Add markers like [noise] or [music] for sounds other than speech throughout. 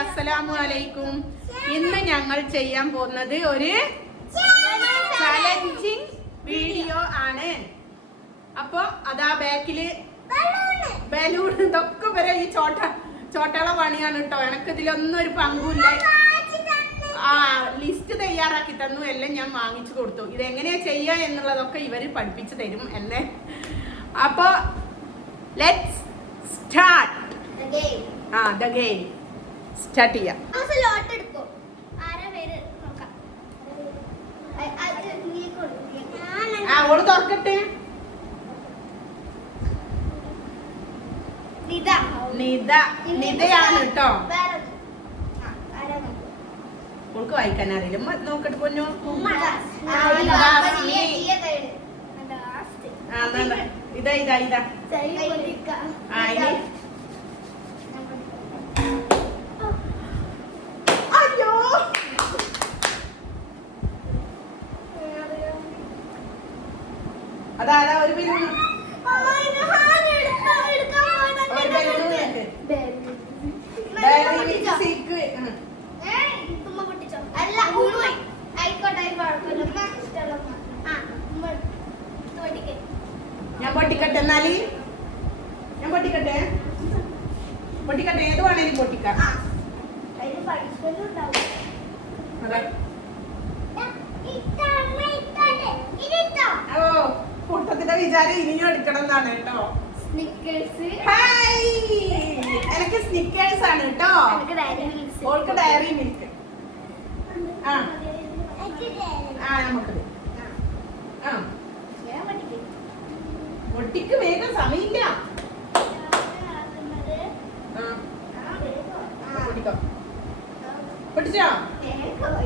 അസ്സലാമു അലൈക്കും. ഇന്ന് ഞങ്ങൾ ചെയ്യാൻ പോകുന്നത് ഒരു ചലഞ്ചിങ് വീഡിയോ ആണ്. അപ്പൊ അതാ ബാക്കിൽ ബലൂൺ ഇതൊക്കെ വരെ ഈ ചോട്ട ചോട്ടള പണിയാണ് കേട്ടോ എനക്ക് ഇതിലൊന്നും ഒരു പങ്കുമില്ല ആ ലിസ്റ്റ് തയ്യാറാക്കി തന്നു. എല്ലാം ഞാൻ വാങ്ങിച്ചു കൊടുത്തു. ഇത് എങ്ങനെയാ ചെയ്യുക എന്നുള്ളതൊക്കെ ഇവർ പഠിപ്പിച്ചു തരും എന്നെ. അപ്പൊ ലെറ്റ്സ് സ്റ്റാർട്ട് ആ ദ ഗെയിം സ്റ്റാർട്ട് ചെയ്യാം ഓൾ തുറക്കട്ടെ നിത. നിത നിതയാണ് കേട്ടോ. ഓൾക്ക് വായിക്കാൻ അറിയില്ല നോക്കട്ടെ പൊന്നു ഉമ്മ. ആ, ആ, ഇതാ. ഇതാ. ഇതാ ഇതാ ഇതാ കൈ ആ, ഇനി? ഞാൻ പൊട്ടിക്കാം. അയ്യോ അതാ അതാ ഒരു ബലൂൺ അമ്മ, ഇത് ഹാൻ എടുക്കാൻ- എടുക്കാൻ പോയതാ. ഒരു ബലൂൺ ഉണ്ട് ഉമ്മ ഡയറി പൊട്ടിച്ചോ? മിൽക്ക് സിൽക്ക് ഏയ്, ഉമ്മ പൊട്ടിച്ചോ? അല്ല, ഉമ്മ. ആയിക്കോട്ടെ, അത് കുഴപ്പമില്ല. ഉമ്മ ഇഷ്ടമുള്ള ഉമ്മ. ആ, ഉമ്മ ഇത് പൊട്ടിക്ക്. ഞാൻ പൊട്ടിക്കട്ടെ എന്നാൽ ഞാൻ പൊട്ടിക്കട്ടെ പൊട്ടിക്കട്ടെ ഏത് വേണേലും പൊട്ടിക്കാം ആ, അതിന് punishment ഉണ്ടാവും. അതെ ഇട്ടോ, ഉമ്മ ഇട്ടോട്ടെ. ഇതിട്ടോ. ഓ കൂട്ടത്തിന്റെ വിചാരം ഇനിയും എടുക്കണം എന്നാണ് കേട്ടോ. എനിക്ക് സ്നിക്കേഴ്സ് ആണ് കേട്ടോ. ഓൾക്ക് ഡയറി മിൽക്ക് ആ. ആ നമുക്ക് ആ. പൊട്ടിക്ക്. വേഗം സമയമില്ല. പൊട്ടിച്ചോ? പൊട്ടിച്ചോ പൊട്ടിക്ക് അവളെ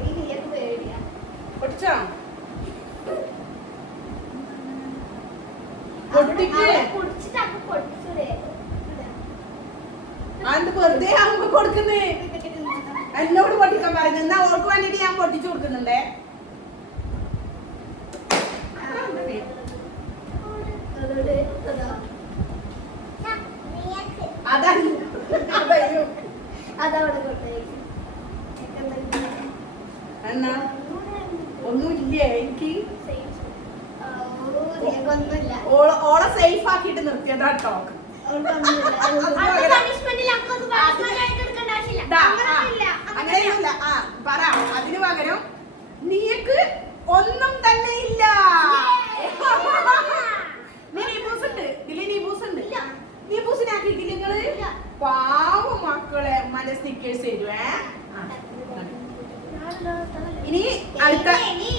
കുടിച്ചിട്ട് അങ്ങ് പൊട്ടിച്ചൂടെ? ഇതാ. അത് വെറുതെ ആകുമ്പോ കൊടുക്കുന്നേ? [laughs] എന്നോട് പൊട്ടിക്കാൻ പറഞ്ഞു. എന്നാ ഓൾക്ക് വേണ്ടിട്ട് ഞാൻ പൊട്ടിച്ചു കൊടുക്കുന്നുണ്ടേ അതോട് അതാ. അതല്ല അതയ്യോ അതവിടെ കൊണ്ടുപോയി. എന്നാ ഒന്നുമില്ലേ എനിക്ക് ആ, ഓ, നിനക്കൊന്നുമില്ല. ഓള ഓളെ സേഫ് ആക്കിയിട്ട് നിർത്തിയതാ കേട്ടോ അവൾക്കൊന്നുമില്ല. അത് അത് punishment ഇല്ല. അവർക്കൊന്നും punishment ആയിട്ട് എടുക്കേണ്ട ആവശ്യമില്ല. അങ്ങനെയല്ല. ആ, പറ. അതിന് പകരം നീക്ക് ഒന്നും തന്നെ ഇല്ല. പാവ മക്കളെ മന്റെ സ്നിക്കേഴ്സ് തരുവേ. ഇനി അടുത്ത ഇനി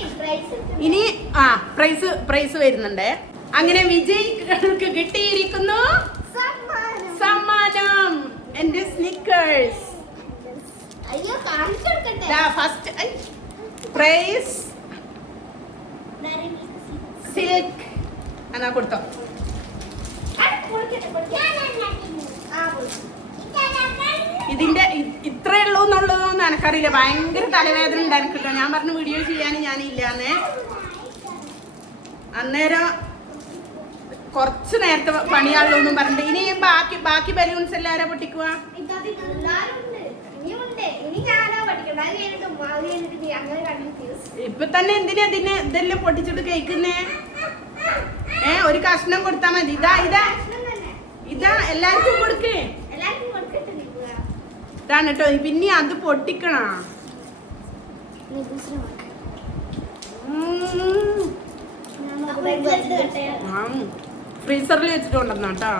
ഇനി ആ പ്രൈസ് പ്രൈസ് വരുന്നുണ്ട്. അങ്ങനെ വിജയികൾക്ക് കിട്ടിയിരിക്കുന്നു സമ്മാനം. എന്റെ സ്നിക്കേഴ്സ് ഫസ്റ്റ് പ്രൈസ്. സിൽക്ക് എന്നാ കൊടുത്തോ. ഇതിന്റെ ഇത്രേ ഉള്ളൂ എന്നുള്ളതൊന്നും എനിക്കറിയില്ല. ഭയങ്കര തലവേദന ഉണ്ടായിരുന്നു കേട്ടോ. ഞാൻ പറഞ്ഞു വീഡിയോ ചെയ്യാൻ ഞാനില്ലാന്നേ. അന്നേരം കുറച്ച് നേരത്തെ പണിയാണല്ലോ എന്നും പറഞ്ഞിട്ട്. ഇനി ബാക്കി ബാക്കി ബലൂൺസ് എല്ലാരും പൊട്ടിക്കുക. ഇപ്പൊ തന്നെ എന്തിനാ ഇതിന് ഇതെല്ലാം പൊട്ടിച്ചിട്ട് കഴിക്കുന്നേ ഏ ഒരു കഷ്ണം കൊടുത്താ മതി. ഇതാ ഇതാ. ഇതാ എല്ലാവർക്കും കൊടുക്കേ. ഇതാണ് കേട്ടോ. പിന്നെ അത് പൊട്ടിക്കണ. ചെയ്യാം. ഫ്രീസറിൽ വെച്ചിട്ടുണ്ടെന്നാ കേട്ടോ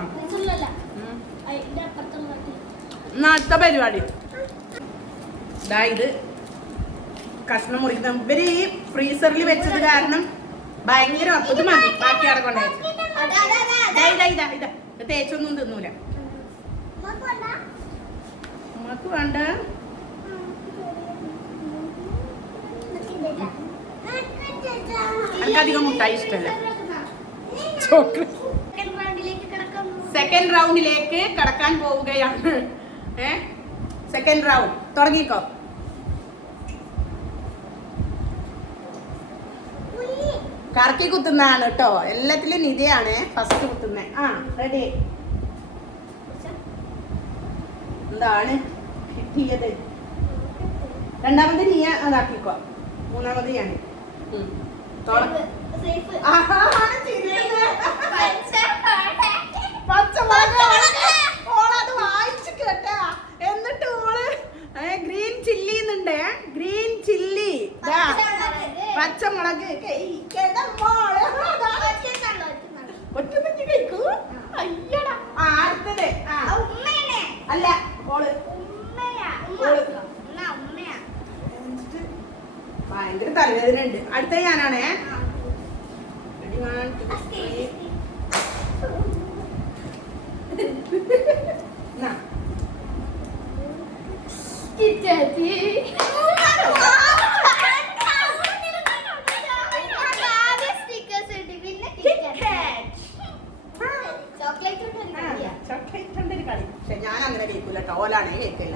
എന്നാ അടുത്ത പരിപാടി. ഇതാ ഇത് കഷ്ണം മുറിക്കുന്ന ഇവർ ഈ ഫ്രീസറിൽ വെച്ചത് കാരണം ഭയങ്കര അപ്പത് മതി. ബാക്കി അവിടെ തേച്ചൊന്നും തിന്നൂല. നമുക്ക് വേണ്ട. എനിക്കധികം മുട്ടായി ഇഷ്ടമല്ല ചോക്ലേറ്റ്. സെക്കൻഡ് റൗണ്ടിലേക്ക് കടക്കാൻ പോവുകയാണ്. ഏ? സെക്കൻഡ് റൗണ്ട് തുടങ്ങിക്കോ. കറക്കി കുത്തുന്നതാണ് കേട്ടോ എല്ലാത്തിലും നിധിയാണ് ഫസ്റ്റ് കുത്തുന്നത് ആ റെഡി എന്താണ് കിട്ടിയത്? രണ്ടാമത് നീ അതാക്കിക്കോ. മൂന്നാമത് ഞാൻ. ആഹാ. പച്ചമുളക്. പച്ചമുളക്. ഓളത് വായിച്ചു കേട്ടാ എന്നിട്ട് ഓൾ ഗ്രീൻ ചില്ലി എന്നുണ്ട് ഗ്രീൻ ചില്ലി ദാ, പച്ചമുളക് കഴിക്കണ മോളെ. അതാ. ഒറ്റ കഴിക്കൂ അയ്യടാ ആ അടുത്തത് ആ ഉമ്മയാണ് അല്ല ഓൾ ഉമ്മയാ ഓൾ. ഉമ്മ ഉമ്മയാ ഭയങ്കര തലവേദന ഉണ്ട്. അടുത്ത ഞാനാണേ. ചോക്ലേറ്റ് കളി. പക്ഷെ ഞാൻ അങ്ങനെ കേൾക്കൂല ടോലാണ് കേൾക്കില്ല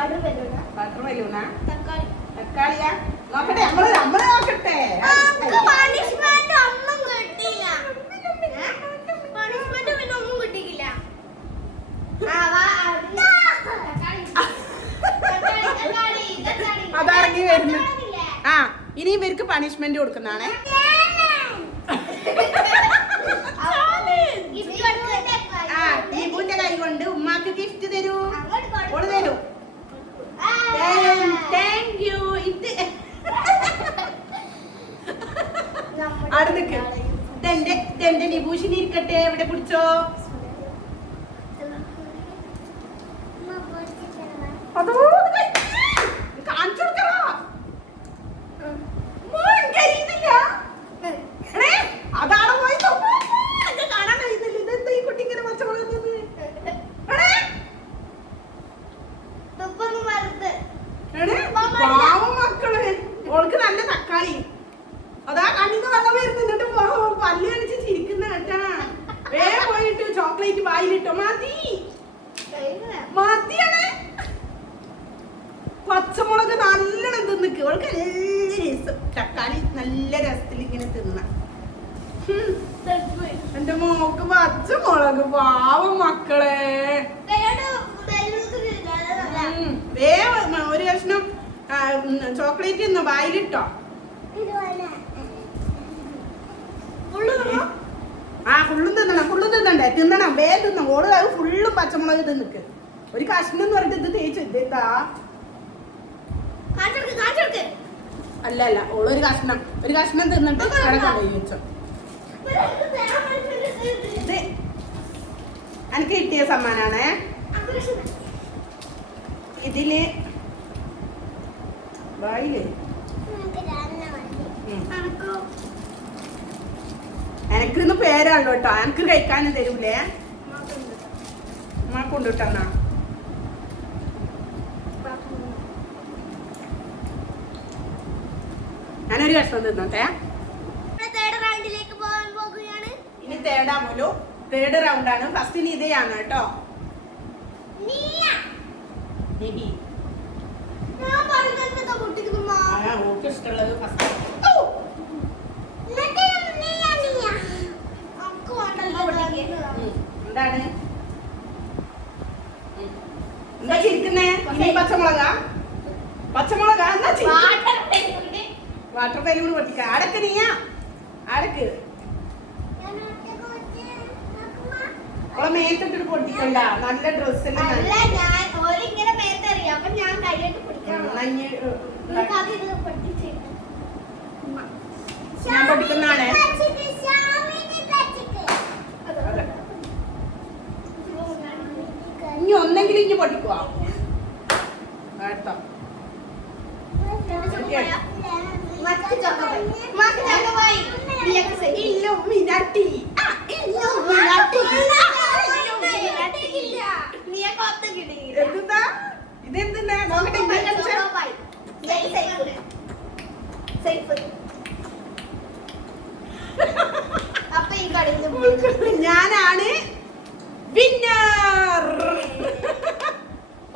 ആ. തക്കാളിയാ ബട്ടർ മലൂണാ തക്കാളി. തക്കാളിയാ? നോക്കട്ടെ നമ്മൾ നമ്മൾ നോക്കട്ടെ. പണിഷ്മെന്റ് ഒന്നും കിട്ടിയില്ല. പണിഷ്മെന്റ് പിന്നെ ഒന്നും കിട്ടിയില്ല തക്കാളി. [laughs] വരുന്നു. ആ ഇനി ഇവർക്ക് പണിഷ്മെന്റ് കൊടുക്കുന്നതാണേ ഗിഫ്റ്റ് കൊടുക്കട്ടെ. ആ ദീപുവിന്റെ കൈ കൊണ്ട് ഉമ്മാക്ക് ഗിഫ്റ്റ് തരൂ അങ്ങോട്ട് കൊടുക്ക്. ഓൾ തരൂ ആ. താങ്ക് യു ഇത് അവിടെ നിക്ക്. ഇതെന്റെ ഇതെന്റെ നിഭൂഷിനി ഇരിക്കട്ടെ. എവിടെ പിടിച്ചോ അതോ കാണിച്ചു കൊടുക്കറാ മോൻ കഴിയുന്നില്ല എടേ, അതാണ് പോയി നോക്ക്. എനിക്ക് കാണാൻ കഴിയുന്നില്ല ഇതെന്താ ഈ കുട്ടി ഇങ്ങനെ പച്ചമുളക് തിന്ന്? എടേ, തുപ്പൊന്ന് വറുത്ത്. എടേ, പാവം മക്കൾ ഓൾക്ക് നല്ല തക്കാളി അതാ കണ്ണിന്ന് വെള്ളം വരുന്നിട്ട് പല്ല് കളിച്ച് ചിരിക്കുന്ന കേട്ടാ വേഗം പോയിട്ട് ചോക്ലേറ്റ് വായിലിട്ടോ മതി മതിയാണ് പച്ചമുളക് നല്ലോണം തിന്നിക്ക് അവൾക്ക് നല്ല രസം തക്കാളി നല്ല രസത്തിൽ ഇങ്ങനെ തിന്ന എന്റെ മോക്ക് പച്ച മുളക് പാവം മക്കളെ. ഒരു കഷ്ണം ചോക്ലേറ്റ് ഒന്ന് വായിലിട്ടോ. ആ ഫുള്ളും തിന്നണം ഫുള്ളും തിന്നണ്ടേ? തിന്നണം വേ തിന്നണം. ഓട് ഫുള്ളും പച്ചമുളക് തിന്നിക്ക്. ഒരു കഷ്ണം എന്ന് പറഞ്ഞിട്ട് ഇത് തേച്ച് ഇതെന്താ കാണിച്ചെടുക്ക് കാണിച്ചെടുക്ക്. അല്ല അല്ല ഓളൊരു കഷ്ണം. ഒരു കഷ്ണം തിന്നിട്ട് കൊണ്ടുപോയി വെച്ചോ. ഇത് എനിക്ക് കിട്ടിയ സമ്മാനാണേ? ഇതിൽ വായിൽ. ഉം. എനക്കിന്ന് പേരാണല്ലോ കേട്ടോ. എനക്ക് കഴിക്കാനും തരൂലേ? ഉമ്മ കൊണ്ടുവിട്ടെന്നാ ഞാനൊരു കഷ്ണം തിന്നട്ടെ. ഇനി തേർഡ് ആവുമല്ലോ തേർഡ് റൗണ്ട് ആണ്. ഫസ്റ്റിന് ഇതേയാണ് കേട്ടോ. ഓക്ക് ഇഷ്ടമുള്ളത് ഫസ്റ്റ് എന്താണ് ഉം. എന്താ ചിരിക്കുന്നേ ഇനി പച്ചമുളകാ പച്ചമുളകാ എന്നാ ചിരി വാട്ടർ ബലൂൺ പൊട്ടിക്ക. ആടക്ക് നീയാ? ആടക്ക്. അവളെ മേത്തിട്ടിട്ട് പൊട്ടിക്കണ്ട. നല്ല അല്ല ഞാൻ ഓരിങ്ങനെ ഇനി ഒന്നെങ്കിലും ഇനി കൈയിട്ട് പിടിക്കണം ഈ ഞാനാണ് വിന്നർ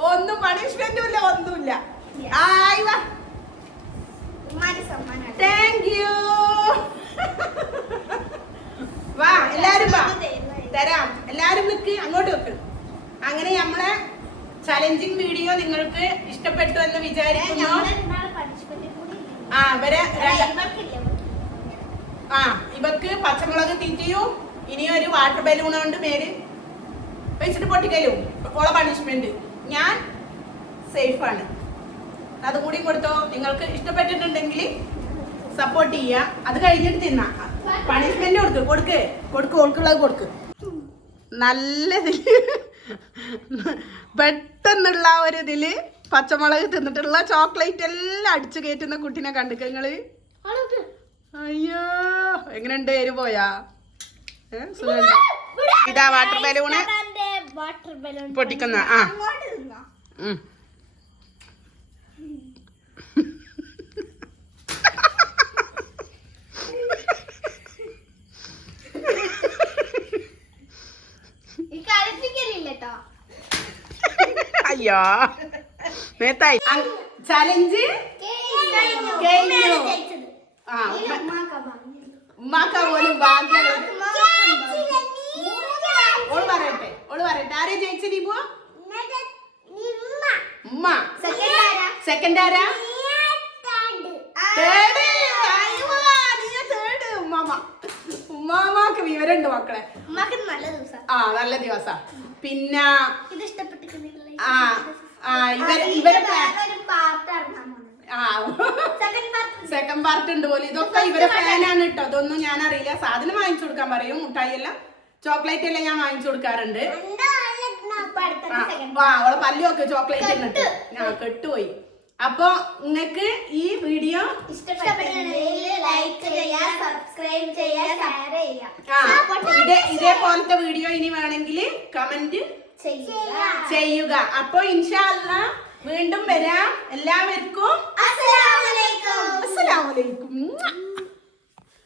ഒന്നും പണിഷ്മെന്റും ഇല്ല ഒന്നുമില്ല. ആയി വാ. താങ്ക് യു വാ എല്ലാരും വാ. തരാം. എല്ലാരും നിക്ക് അങ്ങോട്ട് വെക്ക്. അങ്ങനെ നമ്മളെ ചലഞ്ചിങ് വീഡിയോ നിങ്ങൾക്ക് ഇഷ്ടപ്പെട്ടു എന്ന് വിചാരിക്കുന്നു. ആ ഇവരെ ആ ഇവക്ക് പച്ചമുളക് തീറ്റയും ഇനി ഒരു വാട്ടർ ബലൂൺ കൊണ്ട് മേൽ. വെച്ചിട്ട് പൊട്ടിക്കലും. ഓളെ പണിഷ്മെന്റ് ഞാൻ സേഫാണ് അതും കൂടി കൊടുത്തോ. നിങ്ങൾക്ക് ഇഷ്ടപ്പെട്ടിട്ടുണ്ടെങ്കിൽ സപ്പോർട്ട് ചെയ്യുക അത് കഴിഞ്ഞിട്ട് തിന്നാ. പണിഷ്മെന്റ് കൊടുക്ക്. കൊടുക്ക്. കൊടുക്ക്. ഓൾക്കുള്ളത് കൊടുക്ക്. നല്ലതിൽ പെട്ടെന്നുള്ള ഒരു ഇതിൽ പച്ചമുളക് തിന്നിട്ടുള്ള ചോക്ലേറ്റ് എല്ലാം അടിച്ചു കയറ്റുന്ന കുട്ടീനെ കണ്ടിക്ക നിങ്ങൾ? അയ്യോ. എങ്ങനെയുണ്ട് എരു പോയാ? ഇതാ വാട്ടർ ബലൂണ് പൊട്ടിക്കുന്ന ആ അങ്ങോട്ട് നിന്നോ ഉം. ഈ കളിപ്പിക്കലില്ല കേട്ടോ അയ്യോ. നേത്തായി ചലഞ്ച് ഉമ്മാക്ക പോലും ഭാഗ്യം ഓൾ പറയട്ടെ ഓൾ പറയട്ടെ. ആരെ ജയിച്ചു നീ പോ? ഉമ്മ. സെക്കൻഡ് ആരാ? തേർഡ് ഉമ്മാമ ഉമ്മാമാക്ക് വിവരമുണ്ട് മക്കളെ. ഉമ്മാക്ക് നല്ല ദിവസം. ആ നല്ല ദിവസ. പിന്നെ ആ ആ ഇവരെ ഇവരെ ആ സെക്കൻഡ് പാർട്ട് ഉണ്ട്. പോലെ. ഇതൊക്കെ ഇവരെ ഫാനാണ് കേട്ടോ അതൊന്നും ഞാൻ അറിയില്ല സാധനം വാങ്ങിച്ചു കൊടുക്കാൻ പറയും. മുട്ടായി എല്ലാം. ചോക്ലേറ്റ് എല്ലാം ഞാൻ വാങ്ങിച്ചു കൊടുക്കാറുണ്ട്. ആ, അവളെ പല്ലുമൊക്കെ ചോക്ലേറ്റ് ഇട്ട് ആ കെട്ടുപോയി. അപ്പൊ നിങ്ങക്ക് ഈ വീഡിയോ ഇതേ ഇതേപോലത്തെ വീഡിയോ ഇനി വേണമെങ്കിൽ കമന്റ് ചെയ്യുക. അപ്പൊ ഇൻഷാല്ല വീണ്ടും വരാം. എല്ലാവർക്കും അസ്സലാമു അലൈക്കും. അസ്സലാമലൈക്കും